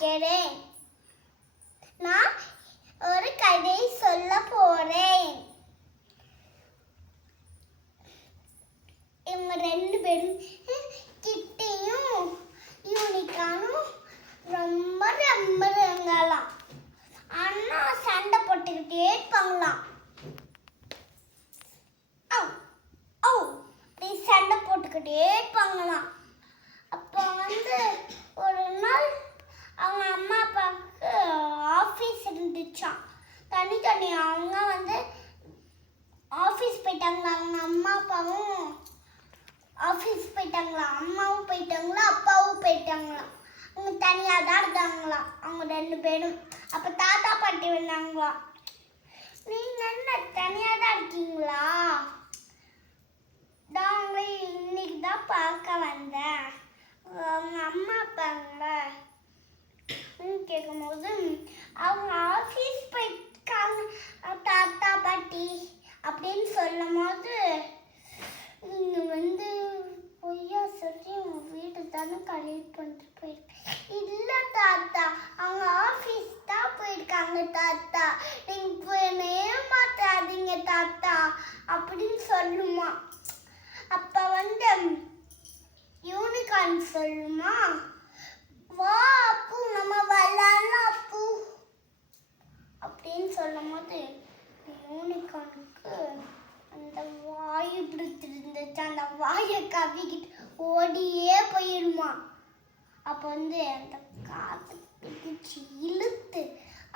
வைக்கிறேன். நான் ஒரு கதை சொல்ல போறேன். இவங்க ரெண்டு பேரும் கிட்டியும் யூனிகானும் ரொம்ப நம்புறாங்களாம். ஆனா சண்டை போட்டுக்கிட்டே இருப்பாங்களாம். சண்டை போட்டுக்கிட்டே இருப்பாங்களாம். அப்போ ஒரு நாள் அவங்க அம்மா அப்பாவுக்கு ஆஃபீஸ் இருந்துச்சான். தனி அவங்க ஆஃபீஸ் போயிட்டாங்களா. அவங்க அம்மா அப்பாவும் ஆஃபீஸ் போயிட்டாங்களா. அம்மாவும் போயிட்டாங்களா, அப்பாவும் போயிட்டாங்களா. அவங்க தனியாக தான் இருக்காங்களாம் அவங்க ரெண்டு பேரும். அப்போ தாத்தா பாட்டி வந்தாங்களா. நீங்கள் என்ன தனியாக தான் இருக்கீங்களா? நான் இன்னைக்கு தான் பார்க்க வந்தேன். அவங்க அம்மா அப்பாங்கள கேட்கும்போது அவங்க ஆஃபீஸ் போயிருக்காங்க தாத்தா பாட்டி அப்படின்னு சொல்லும் போது நீங்கள் பொய்யா சொல்லி உங்கள் வீடு தானே கழுவி பண்ணிட்டு போயிருக்கேன். இல்லை தாத்தா, அவங்க ஆஃபீஸ் தான் போயிருக்காங்க தாத்தா, நீங்கள் ஏமாத்தாதீங்க தாத்தா அப்படின்னு சொல்லுமா. அப்போ யூனிகார்ன் சொல்லுமா, வா அப்பு நம்ம விளையாடலாம் அப்பு அப்படின்னு சொல்லும் போது யூனிகார்னுக்கு அந்த வாய் பிடிச்சிருந்துச்சு. அந்த வாயை கவிக்கிட்டு ஓடியே போயிடுமா. அப்போ அந்த காற்று பிடிச்சி இழுத்து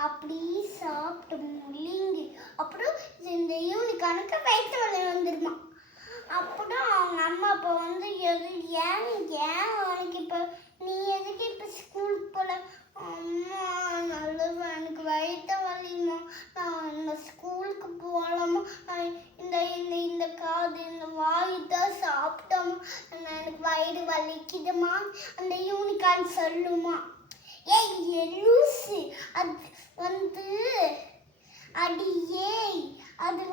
அப்படி சாப்பிட்டு முழுங்கி அப்புறம் இந்த யூனிகார்னுக்கு வயிற்று வலி வந்துடுமா. அப்புறம் அவங்க அம்மா அப்பா ஏன் உனக்கு இப்போ நீ எதுக்கு இப்போ ஸ்கூலுக்கு போல? அம்மா நல்லவா, எனக்கு வயிற்று வலிமா, நான் இந்த ஸ்கூலுக்கு போகலாமா, இந்த இந்த இந்த காது இந்த வாய் தான் சாப்பிட்டோமா, எனக்கு வயிறு வலிக்குதுமா அந்த யூனிகார்ன் சொல்லுமா. ஏய் லூசு, அது அடியே அது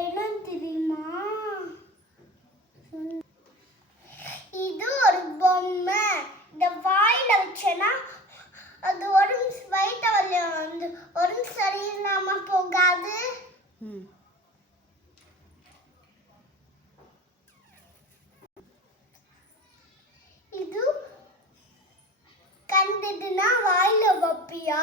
என்ன தெரியுமா, இது ஒரு பொம்மை. இந்த வாயில வச்சேன்னா அது ஒரு வயிற்று வலி ஒரு சரியில்லாம போகாது. இது கண்டதுன்னா வாயில வைப்பியா?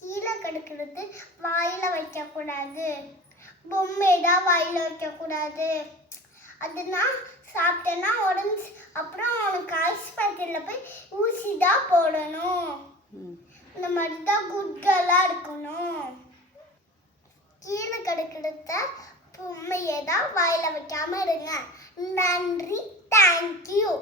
கீழே கிடக்கிறது வாயில வைக்க கூடாது. பொம்மைதான் வாயில வைக்க கூடாது. அதுனா சாப்பிட்டேன்னா உடம்பு அப்புறம் உனக்கு ஆஸ்பத்திரியில் போய் ஊசி தான் போடணும். இந்த மாதிரி தான் குட்களாக இருக்கணும். கீழே கிடக்கிறத பொம்மையை தான் வாயில வைக்காம இருங்க. நன்றி, தேங்க்யூ.